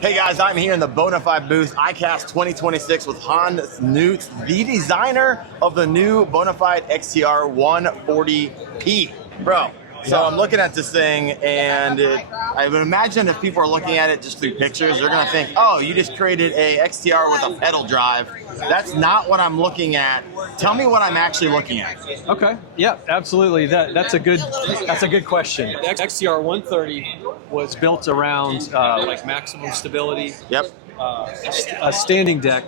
Hey guys, I'm here in the Bonafide booth, ICAST 2026 with Hans Newt, the designer of the new Bonafide XTR 140P. Bro, so I'm looking at this thing and I would imagine if people are looking at it just through pictures, they're gonna think, oh, you just created a XTR with a pedal drive. That's not what I'm looking at. Tell me what I'm actually looking at. Okay. Yeah, absolutely. That's a good question. The XTR 130 was built around like maximum stability. Yep. A standing deck,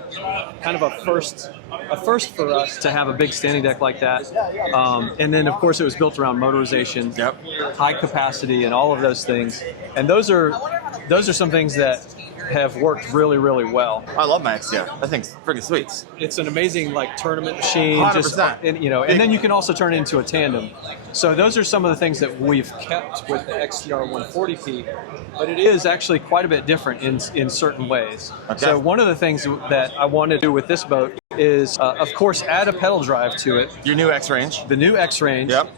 kind of a first for us to have a big standing deck like that. And then of course it was built around motorization, high capacity, and all of those things. And those are some things that have worked really, really well. I love my XTR. That thing's freaking sweet. It's an amazing like tournament machine. 100%. And then you can also turn it into a tandem. So those are some of the things that we've kept with the XTR 140P, but it is actually quite a bit different in certain ways. Okay. So one of the things that I want to do with this boat is, of course, add a pedal drive to it. Your new X-Range. The new X-Range. Yep.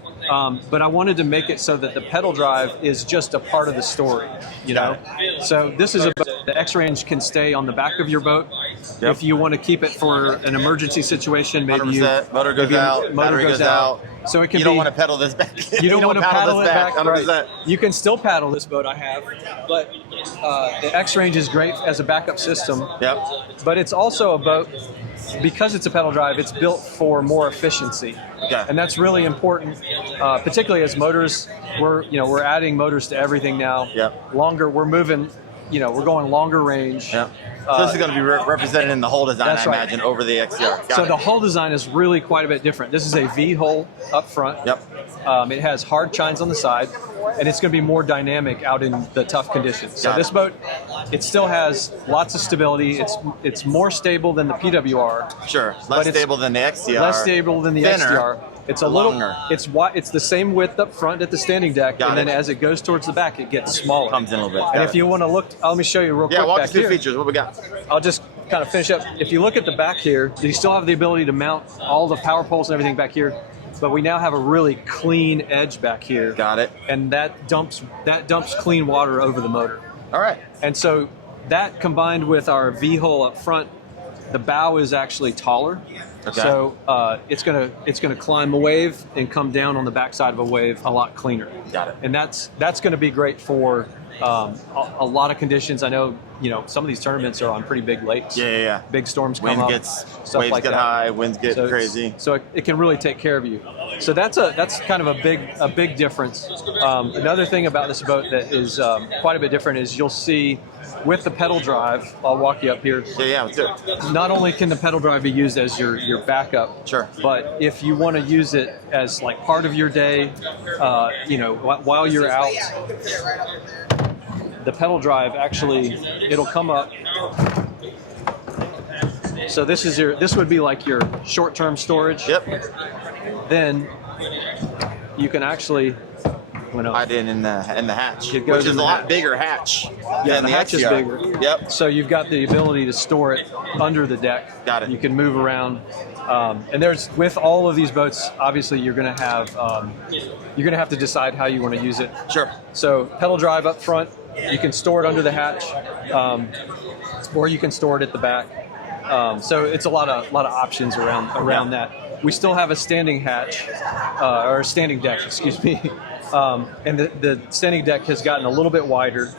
But I wanted to make it so that the pedal drive is just a part of the story, you know? So this is a boat. The X-Range can stay on the back of your boat. If you want to keep it for an emergency situation, maybe motor goes out, battery goes out. So it can you don't want to pedal this back. You don't want to paddle it back. 100%. Right. You can still paddle this boat I have, but the X-Range is great as a backup system. Yep. But it's also a boat, because it's a pedal drive, it's built for more efficiency. Okay. And that's really important, particularly as motors. We're adding motors to everything now. Yep. Longer, we're moving, we're going longer range. Yep. So this is going to be represented in the hull design, I right. imagine, over the XTR. So the hull design is really quite a bit different. This is a V hull up front. Yep. It has hard chines on the side, and it's going to be more dynamic out in the tough conditions. So this boat, it still has lots of stability. It's more stable than the PWR. Sure. Less stable than the XTR. Less stable than the Thinner, XTR. It's a longer. It's the same width up front at the standing deck, and then as it goes towards the back, it gets smaller. Comes in a little bit. And if you want to look, let me show you real quick. Yeah, walk back us through here. features. What we got? I'll just kind of finish up. If you look at the back here, you still have the ability to mount all the power poles and everything back here, but we now have a really clean edge back here. Got it. And that dumps clean water over the motor. All right. And so that combined with our V hull up front, the bow is actually taller. Okay. So it's gonna climb a wave and come down on the backside of a wave a lot cleaner. Got it. And that's gonna be great for a lot of conditions. I know some of these tournaments are on pretty big lakes. Yeah. Big storms come Wind up. gets, stuff waves like get that. high, winds get crazy. So it can really take care of you. So that's kind of a big difference. Another thing about this boat that is quite a bit different is you'll see with the pedal drive. I'll walk you up here. Yeah, let's do it. Not only can the pedal drive be used as your backup, Sure, but if you want to use it as like part of your day, while you're out, the pedal drive actually it'll come up. So this would be like your short-term storage. Yep. Then you can actually hide it in the hatch, It goes which is in a the lot hatch. bigger hatch. Yeah, than the hatch is XTR. bigger. Yep. So you've got the ability to store it under the deck. Got it. You can move around, and with all of these boats, obviously you're going to have to decide how you want to use it. Sure. So pedal drive up front, you can store it under the hatch, or you can store it at the back. So it's a lot of options around that. We still have a standing hatch, or a standing deck, excuse me. And the standing deck has gotten a little bit wider,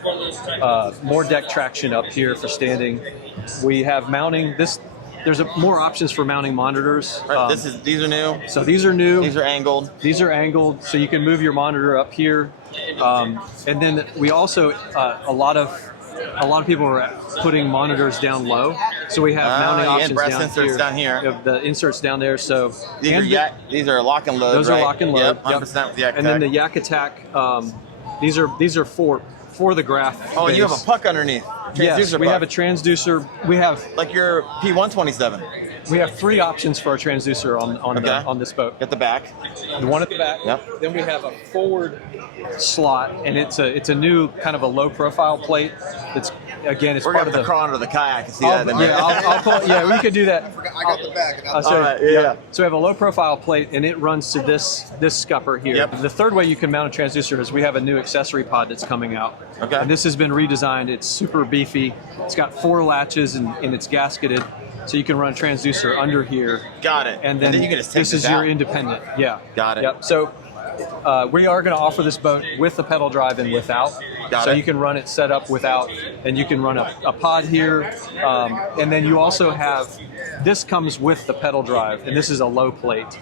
more deck traction up here for standing. We have mounting. There's more options for mounting monitors. Right, these are new. So these are new. These are angled. These are angled, so you can move your monitor up here. And then we also a lot of people are putting monitors down low. So we have mounting options down here. We have the inserts down there. So these are lock and load. Those are lock and load. Yep, 100% with the Yak And then the Yak Attack. These are for the graph. Oh, and you have a puck underneath. Yes, we have a transducer. We have like your P127. We have 3 options for our transducer on this boat. At the back. The one at the back. Yep. Then we have a forward slot, and it's a new kind of a low profile plate that's again, it's We're part gonna of have to the. crawl under the kayak and see that in a minute. Yeah, I'll pull, yeah, we could do that. I got the bag. I'll show you. Alright, yeah. So we have a low profile plate and it runs to this scupper here. Yep. The third way you can mount a transducer is we have a new accessory pod that's coming out. Okay. And this has been redesigned. It's super beefy. It's got 4 latches and it's gasketed. So you can run a transducer under here. Got it. And then, you can just take this is out. your independent. Yeah. Got it. Yep. So we are going to offer this boat with the pedal drive and without. Got so it. you can run it set up without, and you can run a pod here. And then you also have, this comes with the pedal drive, and this is a low plate.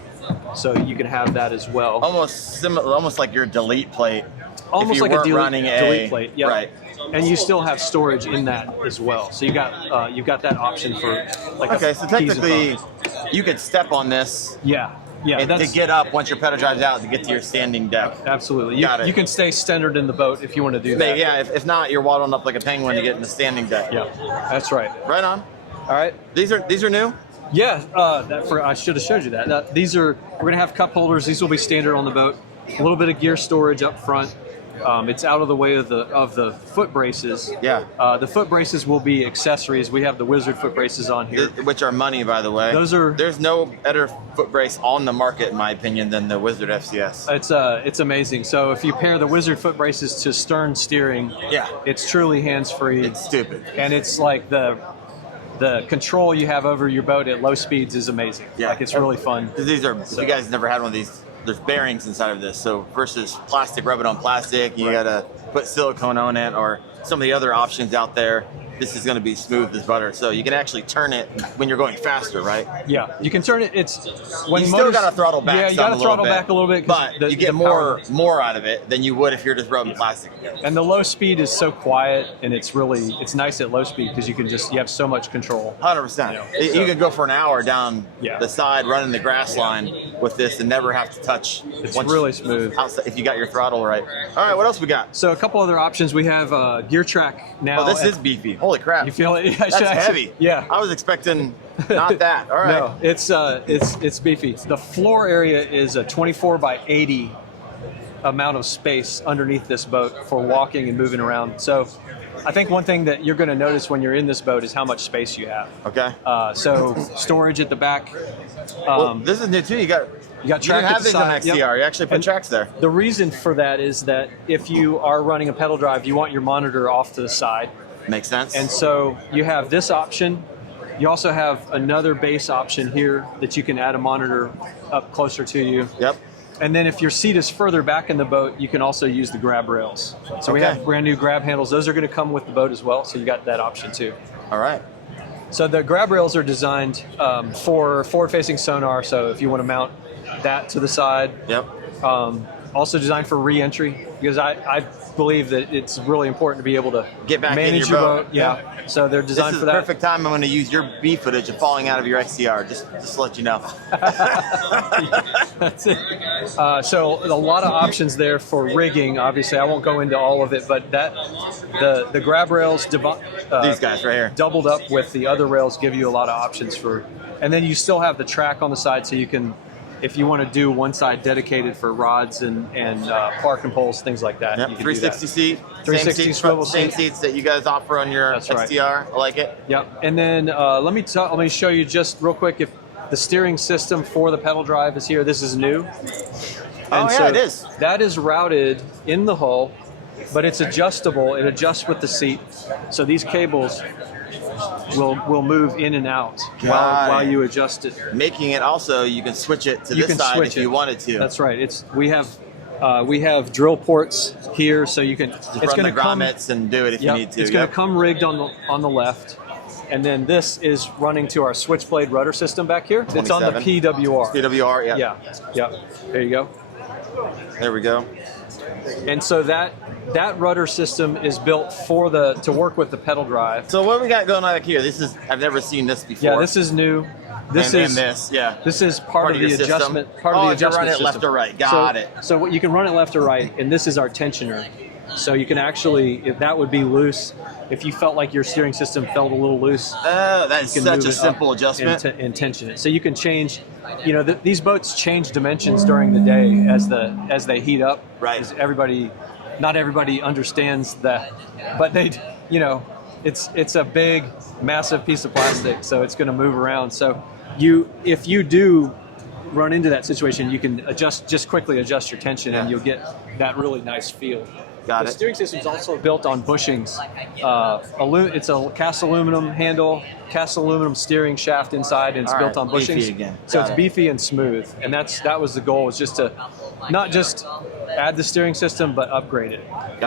So you can have that as well. Almost similar, almost like your delete plate. Almost if you like a weren't delete, running delete plate. Yeah. Right. And you still have storage in that as well. So you've got that option for like Okay, so keys and technically, phones. you could step on this Yeah. and to get up once your pedal drive's out to get to your standing deck. Absolutely. Got it. You can stay centered in the boat if you want to do that. Yeah, if not, you're waddling up like a penguin to get in the standing deck. Yeah, that's right. Right on. All right. These are new? Yeah, I should have showed you that. We're going to have cup holders. These will be standard on the boat. A little bit of gear storage up front. It's out of the way of the foot braces. Yeah. The foot braces will be accessories. We have the Wizard foot braces on here. Which are money, by the way. There's no better foot brace on the market, in my opinion, than the Wizard FCS. It's amazing. So if you pair the Wizard foot braces to stern steering, Yeah. it's truly hands-free. It's stupid. And it's like the control you have over your boat at low speeds is amazing. Yeah. Like it's really fun. These are, if you guys never had one of these, there's bearings inside of this. So versus plastic, rub it on plastic, you gotta put silicone on it, or some of the other options out there. This is gonna be smooth as butter. So you can actually turn it when you're going faster, right? Yeah, you can turn it. It's when You still gotta throttle back. Yeah, you gotta throttle back a little bit. 'cause but you get more out of it than you would if you're just rubbing plastic. And the low speed is so quiet, and it's nice at low speed because you have so much control. 100%. You know, You could go for an hour down Yeah. the side running the grass line with this and never have to touch. It's really smooth. Outside, if you got your throttle right. All right, what else we got? So a couple other options. We have gear track now. Oh, this is beefy. Holy crap. You feel it? That's heavy. Yeah. I was expecting not that. All right. No, it's beefy. The floor area is a 24 by 80 amount of space underneath this boat for walking and moving around. So I think one thing that you're going to notice when you're in this boat is how much space you have. Okay. So storage at the back. Well, this is new too. You got You got you track didn't at have the these on side. XTR. Yep. You actually put And tracks there. The reason for that is that if you are running a pedal drive, you want your monitor off to the side. Makes sense. And so you have this option. You also have another base option here that you can add a monitor up closer to you. Yep. And then if your seat is further back in the boat, you can also use the grab rails. So we have brand new grab handles. Those are going to come with the boat as well. So you got that option too. All right. So the grab rails are designed for forward-facing sonar. So if you want to mount that to the side. Yep. Also designed for re-entry because I believe that it's really important to be able to Get back in manage your your boat. boat. Yeah. So they're This designed is for the that. perfect time I'm going to use your B footage of falling out of your XTR. Just to let you know. That's it. So a lot of options there for rigging. Obviously, I won't go into all of it, but the grab rails These guys right here. doubled up with the other rails give you a lot of options for, and then you still have the track on the side, so you can, if you want to do one side dedicated for rods and parking poles, things like that. Yep. You can 360 seat. 360 same seats, swivel same seat. seats that you guys offer on your That's right. XTR. I like it. Yep. And then let me show you just real quick if the steering system for the pedal drive is here. This is new. Oh, yeah, it is. That is routed in the hull, but it's adjustable. It adjusts with the seat. So these cables will move in and out while you adjust it. Making it also, you can switch it to You this can side switch if it. you wanted to. That's right. We have drill ports here, so you can. Just It's run going the to come. grommets and do it if Yep, you need to. it's going to come rigged on the left, and then this is running to our switchblade rudder system back here. It's on the 27. PWR. PWR, yeah. Yeah. Yep. There you go. There we go. And so that rudder system is built to work with the pedal drive. So what we got going on back here? I've never seen this before. Yeah, this is new. This is part of the your system. adjustment. If Part of the you adjustment run it system. left or right. Got it. So you can run it left or right, and this is our tensioner. So you can actually, if that would be loose, if you felt like your steering system felt a little loose, That's you can such move a it simple up adjustment. and tension it. So you can change. These boats change dimensions during the day as they heat up. Right. 'Cause not everybody understands that, but it's a big, massive piece of plastic, so it's going to move around. So if you do run into that situation, you can just quickly adjust your tension, and you'll get that really nice feel. Got the it. steering system is also built on bushings. It's a cast aluminum handle, cast aluminum steering shaft inside, and it's built on bushings. Beefy again. So Got it's it. beefy and smooth, and that was the goal, was just to not just add the steering system, but upgrade it.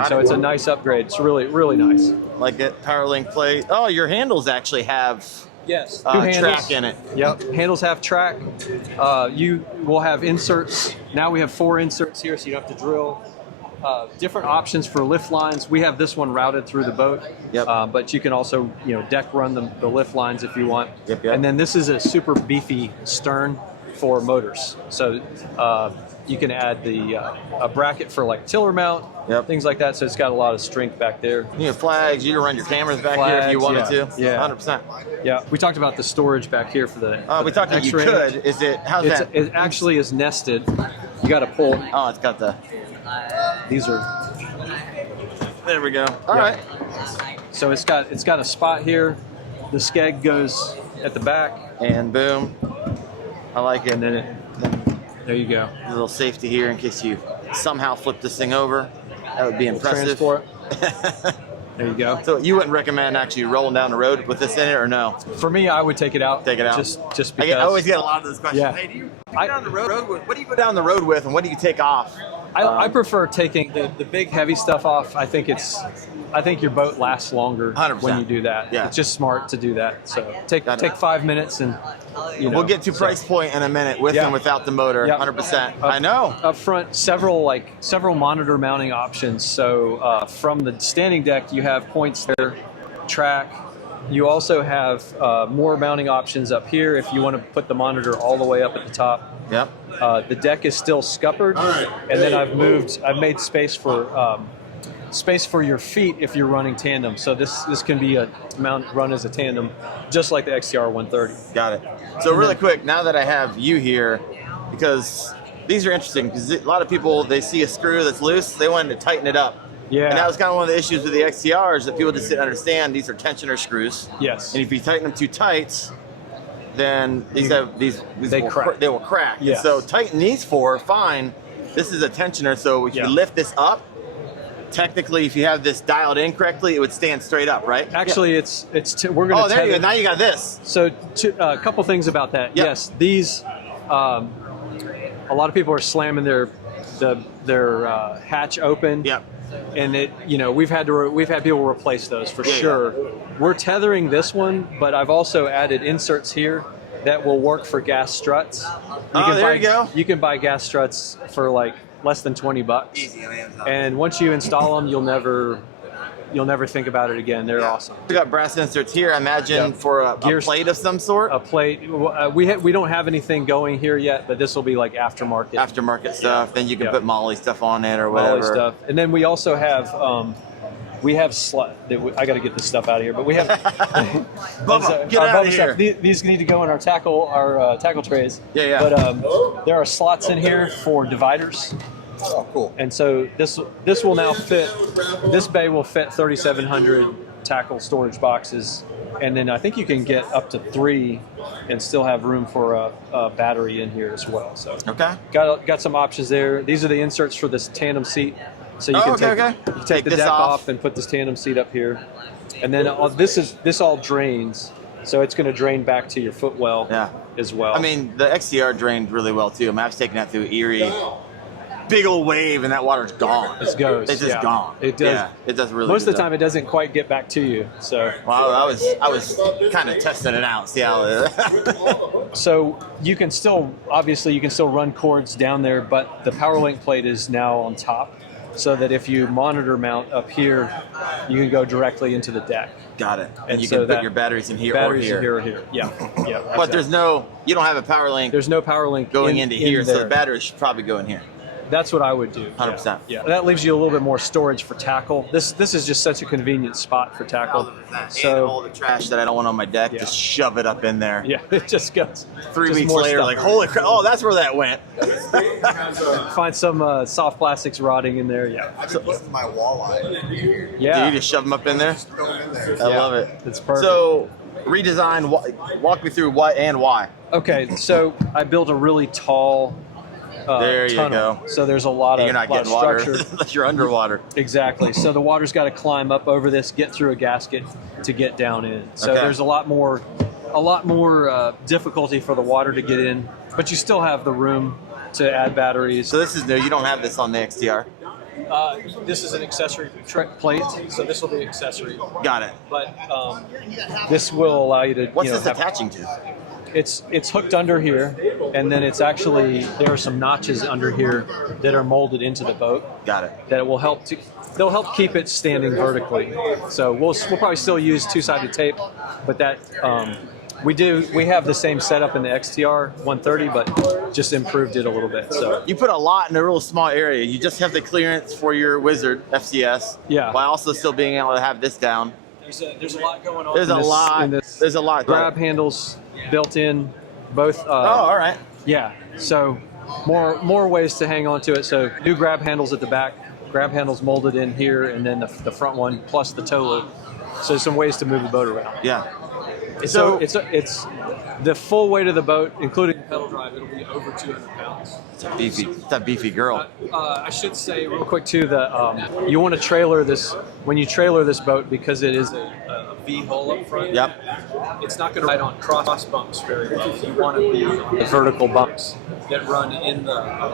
So it's a nice upgrade. It's really, really nice. Like it, PowerLink plate. Oh, your handles actually have Yes, track in it. Yep, handles have track. You will have inserts. Now we have 4 inserts here, so you don't have to drill. Different options for lift lines. We have this one routed through the boat, but you can also deck run the lift lines if you want. Yep. And then this is a super beefy stern for motors. So you can add a bracket for like tiller mount, things like that. So it's got a lot of strength back there. You have flags. You can run your cameras back here if you wanted to. Yeah, 100%. Yeah, we talked about the storage back here for the. We talked about you could. Is it? How's that? It actually is nested. You got to pull. Oh, it's got the. These are. There we go. All right. So it's got a spot here. The skeg goes at the back, and boom. I like it. And then there you go. A little safety here in case you somehow flip this thing over. That would be impressive. Transport. There you go. So you wouldn't recommend actually rolling down the road with this in it, or no? For me, I would take it out. Take it out. Just because. I always get a lot of those questions. Yeah. Hey, do you go down the road with? What do you go down the road with, and what do you take off? I prefer taking the big heavy stuff off. I think your boat lasts longer 100%. when you do that. Yeah. It's just smart to do that. So take 5 minutes and we'll get to price point in a minute with and without the motor. 100%. I know. Up front, several monitor mounting options. So from the standing deck, you have points there, track. You also have more mounting options up here if you want to put the monitor all the way up at the top. Yep. The deck is still scuppered, and then I've made space for your feet if you're running tandem. So this can be run as a tandem, just like the XTR 130. Got it. So really quick, now that I have you here, because these are interesting, because a lot of people, they see a screw that's loose, they want to tighten it up. Yeah. And that was kind of one of the issues with the XTRs, that people just didn't understand these are tensioner screws. Yes. And if you tighten them too tight, then these they will crack. Yes. And so tighten these 4, fine. This is a tensioner, so if you lift this up, technically, if you have this dialed in correctly, it would stand straight up, right? Actually, we're going to. Oh, there you go. Now you got this. So a couple things about that. Yep. Yes, these. A lot of people are slamming their hatch open. Yep. And we've had people replace those for sure. Yeah. We're tethering this one, but I've also added inserts here that will work for gas struts. There you go. You can buy gas struts for like less than $20. Easy on Amazon. And once you install them, you'll never think about it again. They're awesome. We got brass inserts here, I imagine, for a plate of some sort. A plate. We don't have anything going here yet, but this will be like aftermarket. Aftermarket stuff. Then you can put Molly stuff on it or whatever. Molly stuff. And then we also have I got to get this stuff out of here, but we have Bubba, get out of here. These need to go in our tackle trays. Yeah. But there are slots in here for dividers. Oh, cool. And so this will now fit. This bay will fit 3,700 tackle storage boxes, and then I think you can get up to 3 and still have room for a battery in here as well. So got some options there. These are the inserts for this tandem seat. So you can take the deck off and put this tandem seat up here, and then this all drains. So it's going to drain back to your footwell as well. I mean, the XTR drained really well too. I mean, I was taking that through Erie. Big old wave and that water's gone. It goes. It's just gone. It does. Yeah, it does really. Most of the time, it doesn't quite get back to you. So. Well, I was kind of testing it out, see how. So you can still run cords down there, but the PowerLink plate is now on top, so that if you monitor mount up here, you can go directly into the deck. Got it. And you can put your batteries in here or here. Yeah. But you don't have a PowerLink. There's no PowerLink going into here, so the batteries should probably go in here. That's what I would do. 100%. Yeah. That leaves you a little bit more storage for tackle. This is just such a convenient spot for tackle. 100%. So and all the trash that I don't want on my deck, just shove it up in there. yeah, it just goes. 3 just weeks more later, stuff. like, holy crap! Oh, that's where that went. Find some soft plastics rotting in there. Yeah. I've been putting my walleye. Yeah. Do you just shove them up in there? Throw them in there. I love it. It's perfect. So, redesign. Walk me through what and why. Okay, so I built a really tall There you tunnel. go. So there's a lot of, You're not lot getting of water structure. unless you're underwater. Exactly. So the water's got to climb up over this, get through a gasket to get down in. So Okay. there's a lot more difficulty for the water to get in, but you still have the room to add batteries. So this is new. You don't have this on the XTR. This is an accessory plate, so this will be accessory. Got it. But this will allow you to. What's you know, this attaching to? It's hooked under here, and then it's actually there are some notches under here that are molded into the boat Got it. that will they'll help keep it standing vertically. So we'll probably still use two-sided tape, but that we have the same setup in the XTR 130, but just improved it a little bit. So You put a lot in a real small area. You just have the clearance for your Wizard FCS. Yeah. While also still being able to have this down. there's a lot going on. There's a lot. There's a lot. Grab handles built in, both. Oh, all right. Yeah. So more ways to hang on to it. So new grab handles at the back, grab handles molded in here, and then the front one plus the tow loop. So there's some ways to move the boat around. Yeah. So it's the full weight of the boat, including pedal drive. It'll be over 200 pounds. It's a beefy girl. I should say real quick too that you want to trailer this when you trailer this boat because it is a V hull up front. Yep. It's not going to ride on cross bumps very well. You want to be the vertical bumps that run in the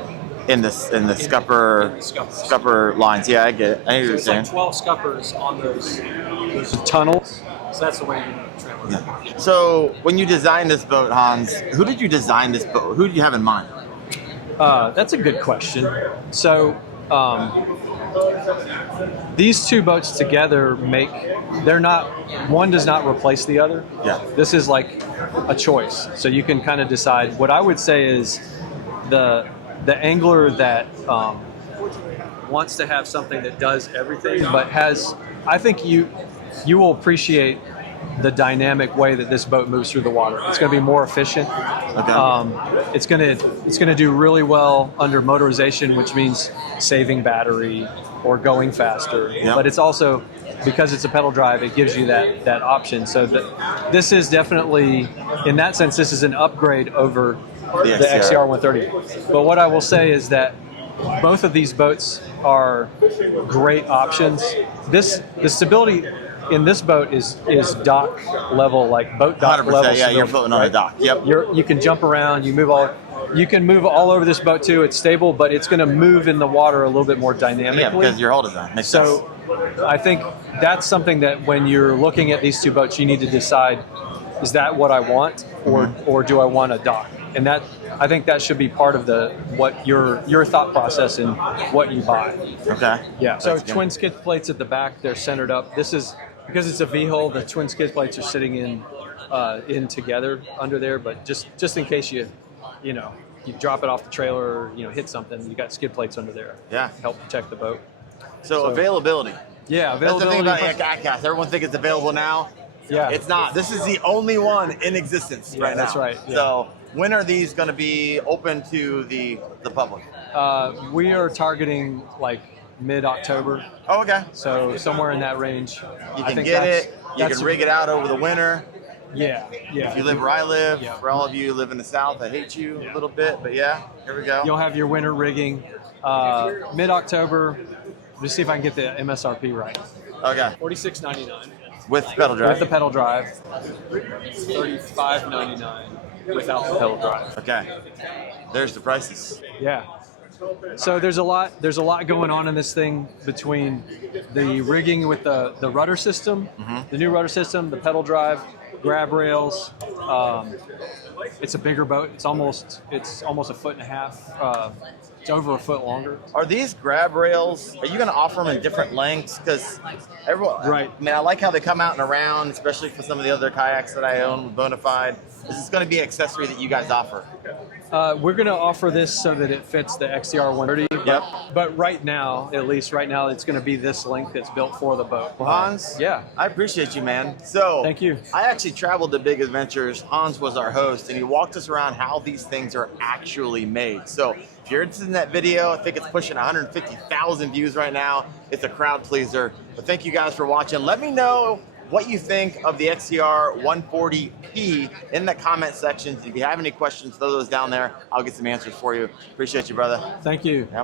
In the scupper scupper lines. Yeah, I get it. I hear what you're it's like saying. 12 scuppers on those tunnels. So that's the way you trailer. Yeah. So when you designed this boat, Hans, who did you design this boat? Who did you have in mind? That's a good question. So these two boats together one does not replace the other. Yeah. This is like a choice. So you can kind of decide. What I would say is the angler that wants to have something that does everything, but I think you will appreciate the dynamic way that this boat moves through the water. It's going to be more efficient. Okay. It's going to do really well under motorization, which means saving battery or going faster. Yep. But it's also, because it's a pedal drive, it gives you that option. So this is definitely, in that sense, this is an upgrade over the XTR 130. But what I will say is that both of these boats are great options. The stability in this boat is dock level, like boat dock 100%. level. Yeah, you're stability, floating on a dock. Yep. You can jump around. You can move all over this boat too. It's stable, but it's going to move in the water a little bit more dynamically. Yeah, because your hull design makes sense. So I think that's something that when you're looking at these two boats, you need to decide: is that what I want, or do I want a dock? And I think that should be part of what your thought process and what you buy. Okay. Yeah. So That's good. twin skid plates at the back, they're centered up. This is because it's a V hull. The twin skid plates are sitting in together under there. But just in case you drop it off the trailer or hit something, you got skid plates under there. Yeah. To help protect the boat. So availability. Yeah, That's the availability. thing about ICAST. Everyone thinks it's available now. Yeah. It's not. This is the only one in existence right now. That's right, yeah. So when are these going to be open to the public? We are targeting like mid-October. Oh, okay. So somewhere in that range. You I can think get it. You that's- can rig it out over the winter. Yeah. If you live where I live, Yeah. for all of you who live in the South, I hate you a little bit, but yeah, here we go. You'll have your winter rigging. Mid-October. Just see if I can get the MSRP right. Okay. $46.99 With pedal drive. with the pedal drive. $35.99 without the pedal drive. Okay. There's the prices. Yeah. So there's a lot going on in this thing between the rigging with the rudder system, the new rudder system, the pedal drive, grab rails, It's a bigger boat. It's almost a foot and a half. It's over a foot longer. Are these grab rails, are you going to offer them in different lengths? Because everyone, Right. I mean, I like how they come out and around, especially for some of the other kayaks that I own with Bonafide. Is this going to be an accessory that you guys offer? We're going to offer this so that it fits the XTR 130. Yep. But right now, at least right now, it's going to be this length that's built for the boat. Well, Hans, Yeah. I appreciate you, man. So, Thank you. I actually traveled to Big Adventures. Hans was our host, and he walked us around how these things are actually made. So, if you're interested in that video, I think it's pushing 150,000 views right now. It's a crowd pleaser. But thank you guys for watching. Let me know what you think of the XTR 140P in the comment sections. If you have any questions, throw those down there. I'll get some answers for you. Appreciate you, brother. Thank you. Yep.